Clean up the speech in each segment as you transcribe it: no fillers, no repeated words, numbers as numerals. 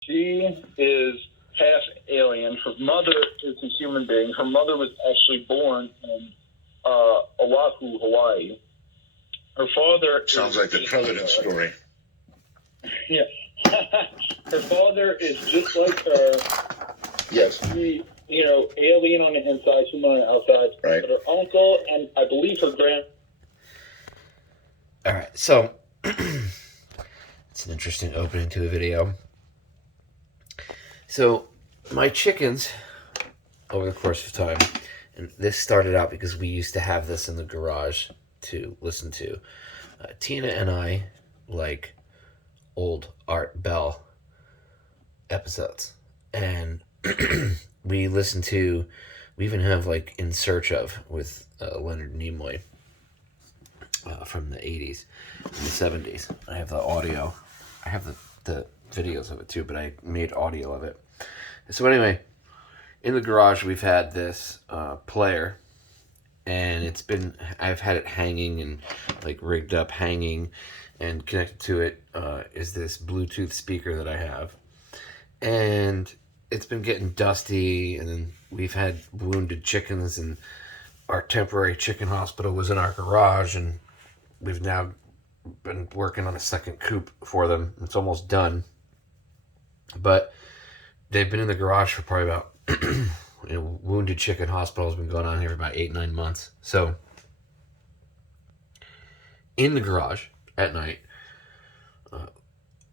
She is half alien. Her mother is a human being. Her mother was actually born in Oahu, Hawaii. Her father sounds like the president story. Yeah. Her father is just like her. Yes. He, alien on the inside, human on the outside. Right. But her uncle and I believe her grand. All right, so it's an interesting opening to a video. So my chickens, over the course of time, and this started out because we used to have this in the garage to listen to. Tina and I like old Art Bell episodes, and we even have like In Search Of with Leonard Nimoy from the 80s and the 70s. I have the audio. I have the videos of it too, but I made audio of it. So anyway, in the garage we've had this player, and I've had it hanging and like rigged up hanging, and connected to it is this Bluetooth speaker that I have. And it's been getting dusty, and then we've had wounded chickens, and our temporary chicken hospital was in our garage, and we've now been working on a second coop for them. It's almost done, but they've been in the garage for probably about wounded chicken hospital has been going on here for about 8-9 months. So in the garage at night,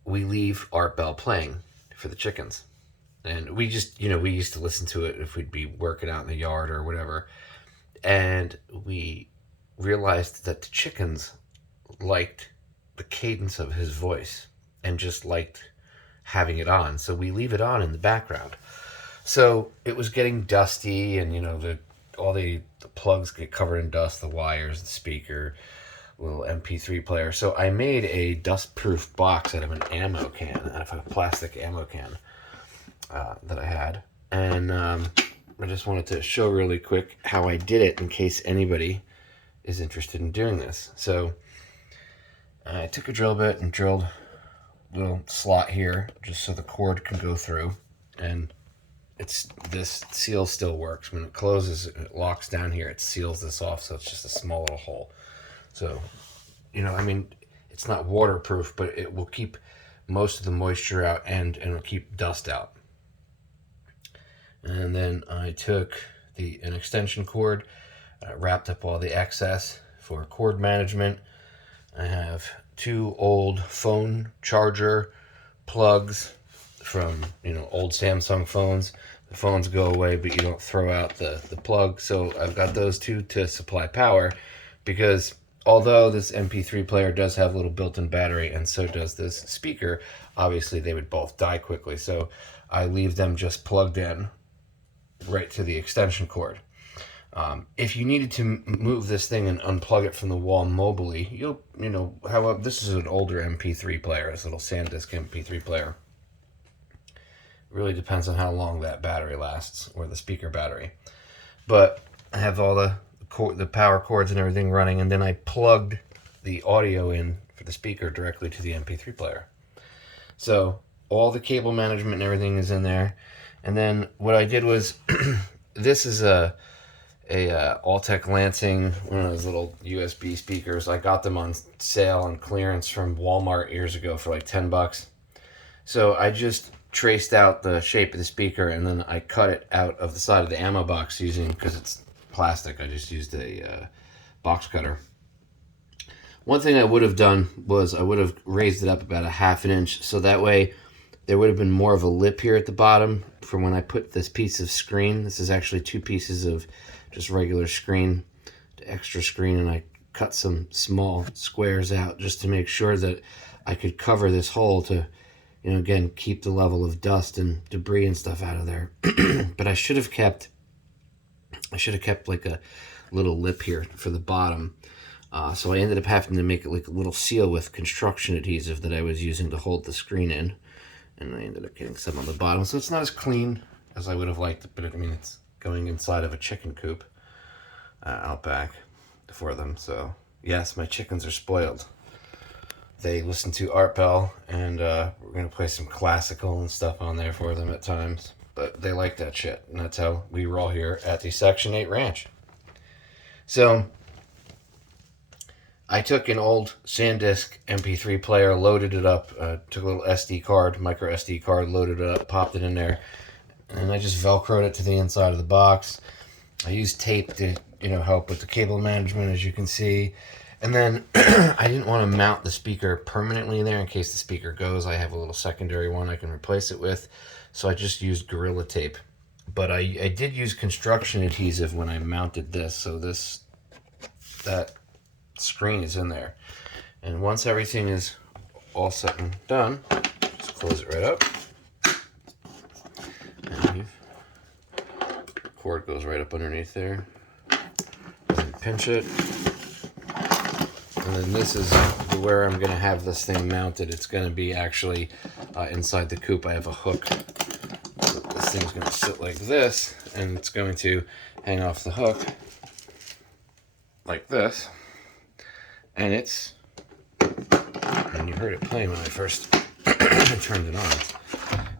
we leave Art Bell playing for the chickens. And we just, we used to listen to it if we'd be working out in the yard or whatever. And we realized that the chickens liked the cadence of his voice and just liked having it on. So we leave it on in the background. So it was getting dusty, and, all the plugs get covered in dust, the wires, the speaker, little MP3 player. So I made a dust-proof box out of an ammo can, out of a plastic ammo can that I had. And I just wanted to show really quick how I did it in case anybody is interested in doing this. So I took a drill bit and drilled a little slot here just so the cord can go through. And this seal still works. When it closes, it locks down here, it seals this off, so it's just a small little hole. So, it's not waterproof, but it will keep most of the moisture out, and it'll keep dust out. And then I took an extension cord, wrapped up all the excess for cord management. I have 2 old phone charger plugs from old Samsung phones. The phones go away, but you don't throw out the plug. So I've got those 2 to supply power, because although this MP3 player does have a little built-in battery, and so does this speaker, obviously they would both die quickly. So I leave them just plugged in right to the extension cord. If you needed to move this thing and unplug it from the wall mobily, however, this is an older MP3 player, this little SanDisk MP3 player. It really depends on how long that battery lasts, or the speaker battery. But I have all the power cords and everything running, and then I plugged the audio in for the speaker directly to the MP3 player. So all the cable management and everything is in there. And then what I did was, this is a Altec Lansing, one of those little USB speakers. I got them on sale on clearance from Walmart years ago for like $10. So I just traced out the shape of the speaker, and then I cut it out of the side of the ammo box because it's plastic. I just used a box cutter. One thing I would have done was I would have raised it up about a 1/2 inch, so that way there would have been more of a lip here at the bottom for when I put this piece of screen. This is actually 2 pieces of just regular screen to extra screen, and I cut some small squares out just to make sure that I could cover this hole to, again, keep the level of dust and debris and stuff out of there. But I should have kept like a little lip here for the bottom. So I ended up having to make it like a little seal with construction adhesive that I was using to hold the screen in. And I ended up getting some on the bottom. So it's not as clean as I would have liked, but it's going inside of a chicken coop out back for them. So yes, my chickens are spoiled. they listen to Art Bell, and we're going to play some classical and stuff on there for them at times. But they like that shit, and that's how we roll here at the Section 8 Ranch. So I took an old SanDisk MP3 player, loaded it up, took a little SD card, micro SD card, loaded it up, popped it in there, and I just Velcroed it to the inside of the box. I used tape to, help with the cable management, as you can see. And then I didn't want to mount the speaker permanently in there in case the speaker goes. I have a little secondary one I can replace it with. So I just used Gorilla Tape. But I did use construction adhesive when I mounted this. So that screen is in there. And once everything is all set and done, just close it right up. And the cord goes right up underneath there. And pinch it. And then this is where I'm going to have this thing mounted. It's going to be actually inside the coop. I have a hook. So this thing's going to sit like this, and it's going to hang off the hook like this. And and you heard it playing when I first turned it on.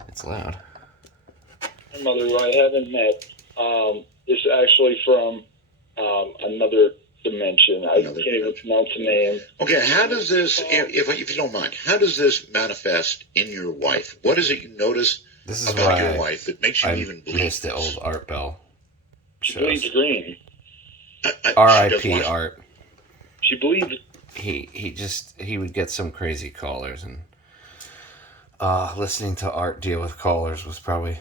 It's loud. My mother, who I haven't met, is actually from another dimension. I can't even pronounce the name. Okay, how does this, if you don't mind, how does this manifest in your wife? What is it you notice about your wife that makes you even believe missed the old Art Bell She bleeds green. R.I.P. Art. She bleeds. He would get some crazy callers, and listening to Art deal with callers was probably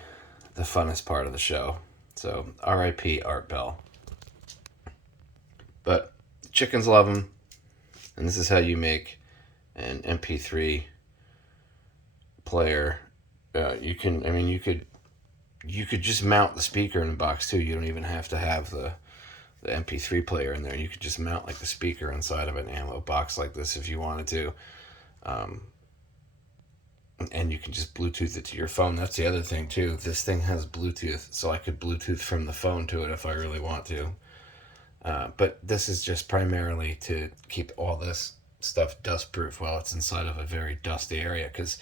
the funnest part of the show. So R.I.P. Art Bell. But chickens love them, and this is how you make an MP3 player. You could just mount the speaker in the box too. You don't even have to have the MP3 player in there. You could just mount like the speaker inside of an ammo box like this if you wanted to. And you can just Bluetooth it to your phone. That's the other thing too. This thing has Bluetooth, so I could Bluetooth from the phone to it if I really want to. But this is just primarily to keep all this stuff dust-proof while it's inside of a very dusty area. Because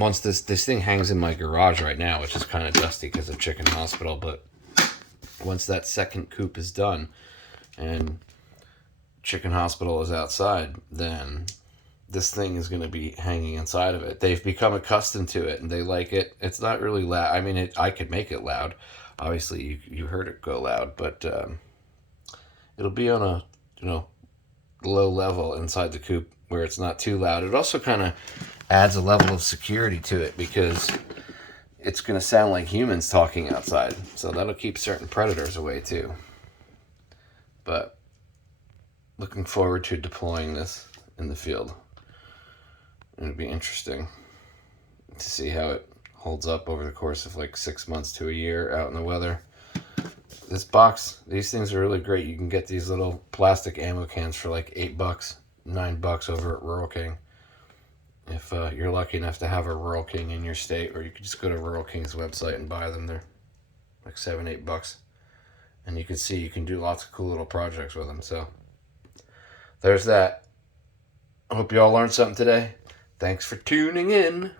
once this thing hangs in my garage right now, which is kind of dusty because of Chicken Hospital, but once that second coop is done and Chicken Hospital is outside, then this thing is going to be hanging inside of it. They've become accustomed to it, and they like it. It's not really loud. I mean, I could make it loud. Obviously, you heard it go loud, but it'll be on a low level inside the coop where it's not too loud. It also kind of adds a level of security to it because it's going to sound like humans talking outside. So that'll keep certain predators away too. But looking forward to deploying this in the field. It'll be interesting to see how it holds up over the course of like 6 months to a year out in the weather. This box, these things are really great. You can get these little plastic ammo cans for like $8, $9 over at Rural King. If you're lucky enough to have a Rural King in your state, or you can just go to Rural King's website and buy them. They're like $7, $8. And you can see you can do lots of cool little projects with them. So there's that. I hope you all learned something today. Thanks for tuning in.